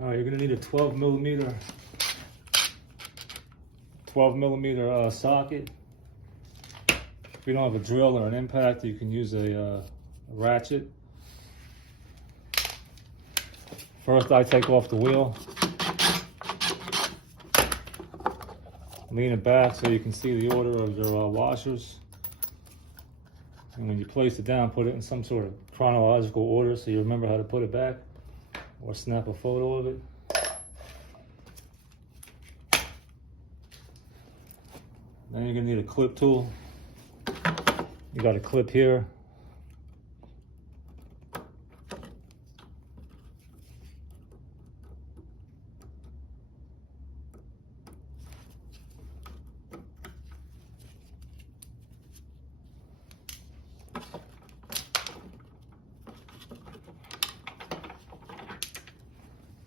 All right, you're gonna need a 12 millimeter socket. If you don't have a drill or an impact, you can use a ratchet. First, I take off the wheel, lean it back so you can see the order of your washers. And when you place it down, put it in some sort of chronological order so you remember how to put it back, or snap a photo of it. Then you're gonna need a clip tool. You got a clip here.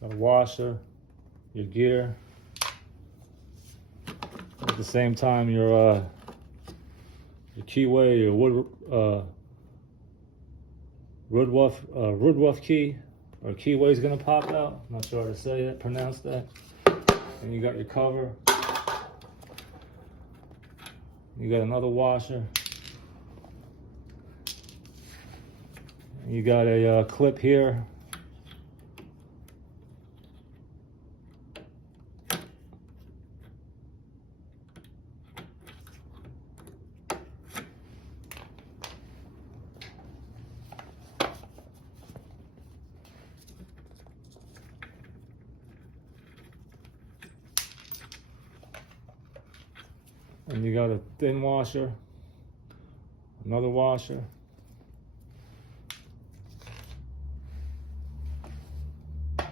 Got a washer, your gear. At the same time, your keyway, your woodruff key or keyway is gonna pop out. I'm not sure how to say it, pronounce that. And you got your cover. You got another washer. And you got a clip here. And you got a thin washer, another washer. And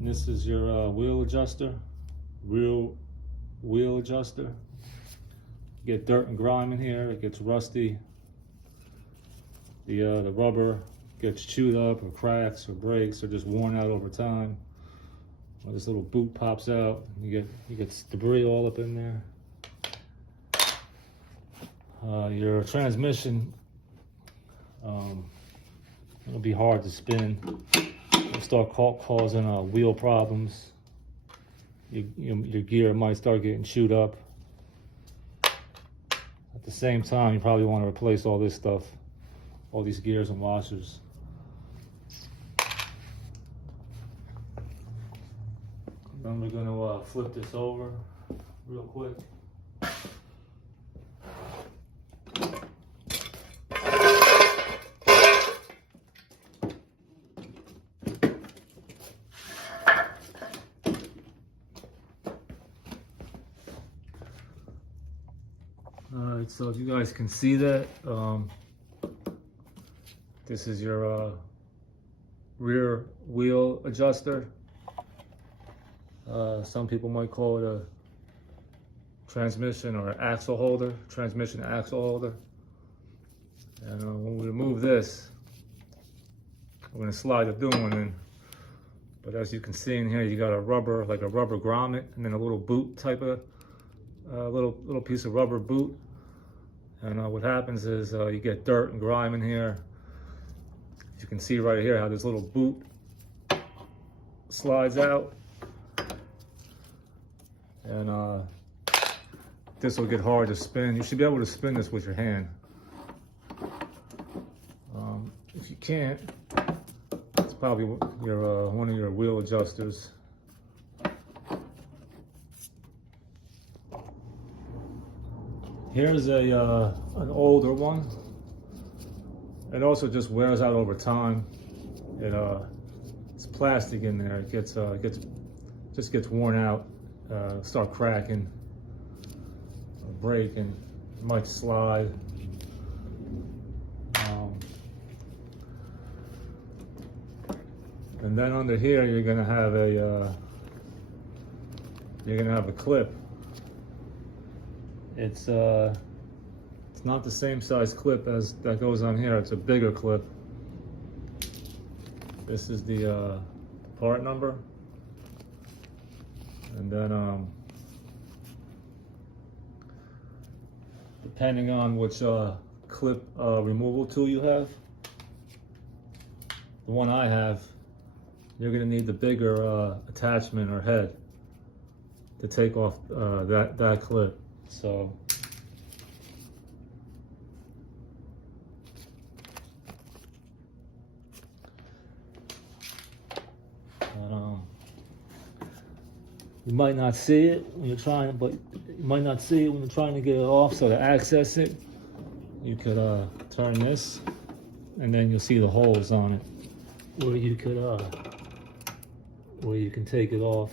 this is your wheel adjuster, real wheel adjuster. You get dirt and grime in here, it gets rusty. The rubber gets chewed up or cracks or breaks or just worn out over time. Well, this little boot pops out, you get debris all up in there. Your transmission, it'll be hard to spin. It'll start causing wheel problems. Your gear might start getting chewed up. At the same time, you probably want to replace all this stuff, all these gears and washers. Then we're going to flip this over real quick. Alright, so if you guys can see that, this is your rear wheel adjuster. Some people might call it a transmission or axle holder, transmission axle holder. And when we remove this, we're going to slide the new one in. But as you can see in here, you got a rubber, like a rubber grommet, and then a little boot type of, little piece of rubber boot. And what happens is you get dirt and grime in here. You can see right here how this little boot slides out. And this will get hard to spin. You should be able to spin this with your hand. If you can't, it's probably your one of your wheel adjusters. Here's an older one. It also just wears out over time. It's plastic in there. It just gets worn out. Start cracking, or breaking, it might slide. And then under here, you're gonna have a clip. It's not the same size clip as that goes on here. It's a bigger clip. This is the part number. And then, depending on which clip removal tool you have, the one I have, you're gonna need the bigger attachment or head to take off that clip. So you might not see it when you're trying, but you might not see it when you're trying to get it off. So to access it, you could turn this, and then you'll see the holes on it where you could where you can take it off.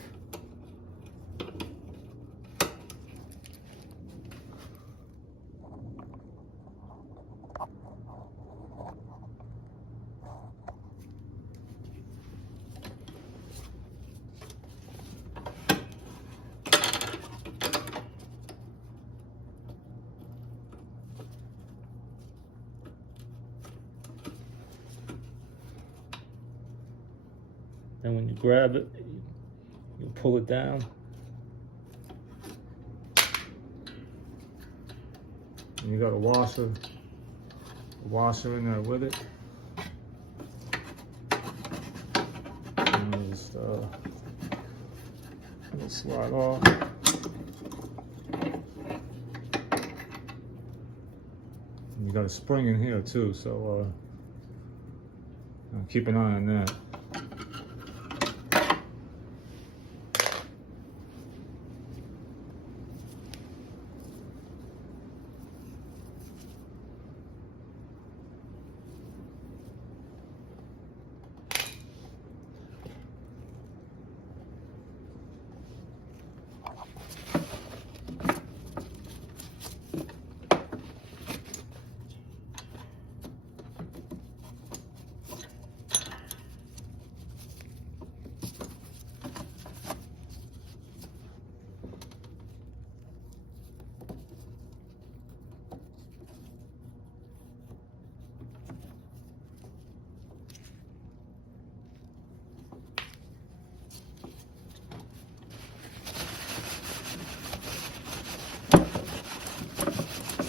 And when you grab it, you pull it down. And you got a washer in there with it. And I'll just it'll slide off. And you got a spring in here too, so keep an eye on that.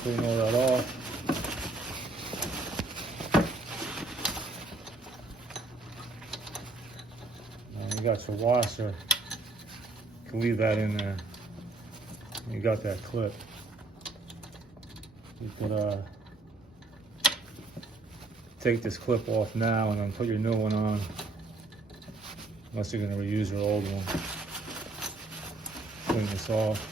Clean all that off. And you got your washer. You can leave that in there. You got that clip. You could take this clip off now and then put your new one on, unless you're going to reuse your old one. Clean this off.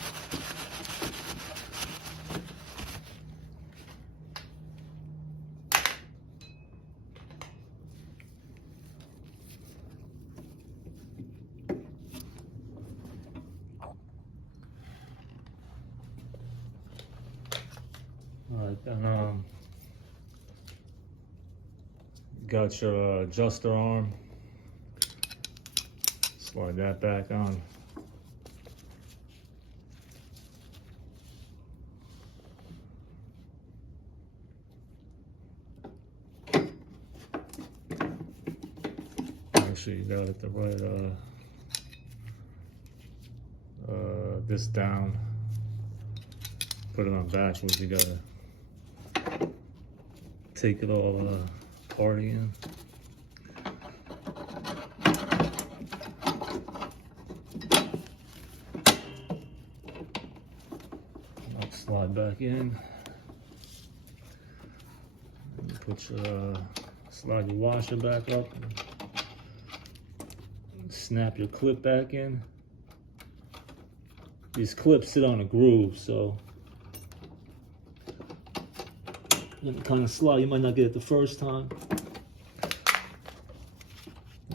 Alright, then got your adjuster arm. Slide that back on. Make sure you got it the right this down. Put it on backwards. You gotta take it all apart again. I'll slide back in. Put your slide your washer back up. Snap your clip back in. These clips sit on a groove, so you kind of slide. You might not get it the first time.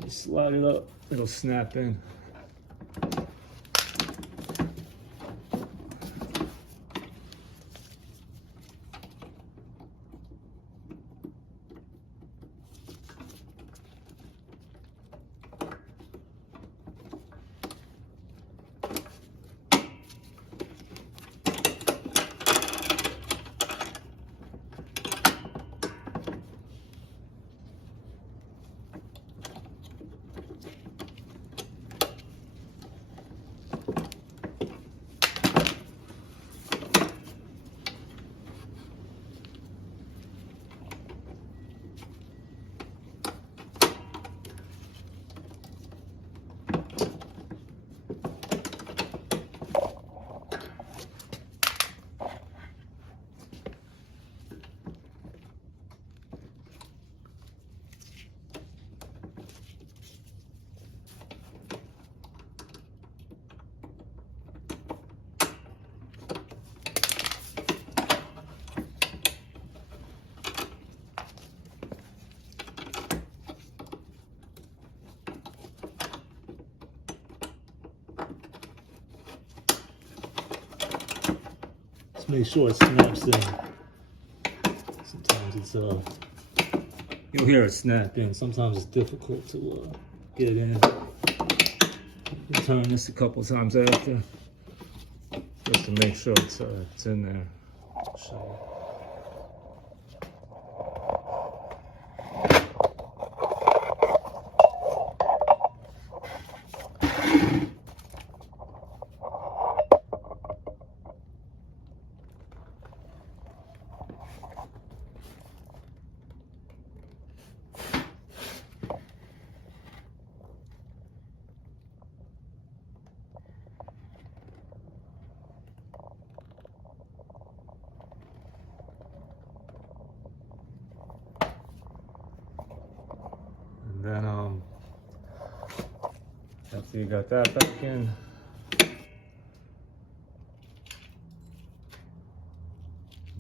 You slide it up, it'll snap in. make sure it snaps in. Sometimes it's you'll hear it snap in. Sometimes it's difficult to get in. Turn this a couple times after, just to make sure it's in there. So. And then after you got that back in,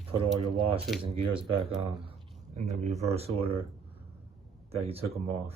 put all your washers and gears back on in the reverse order that you took them off.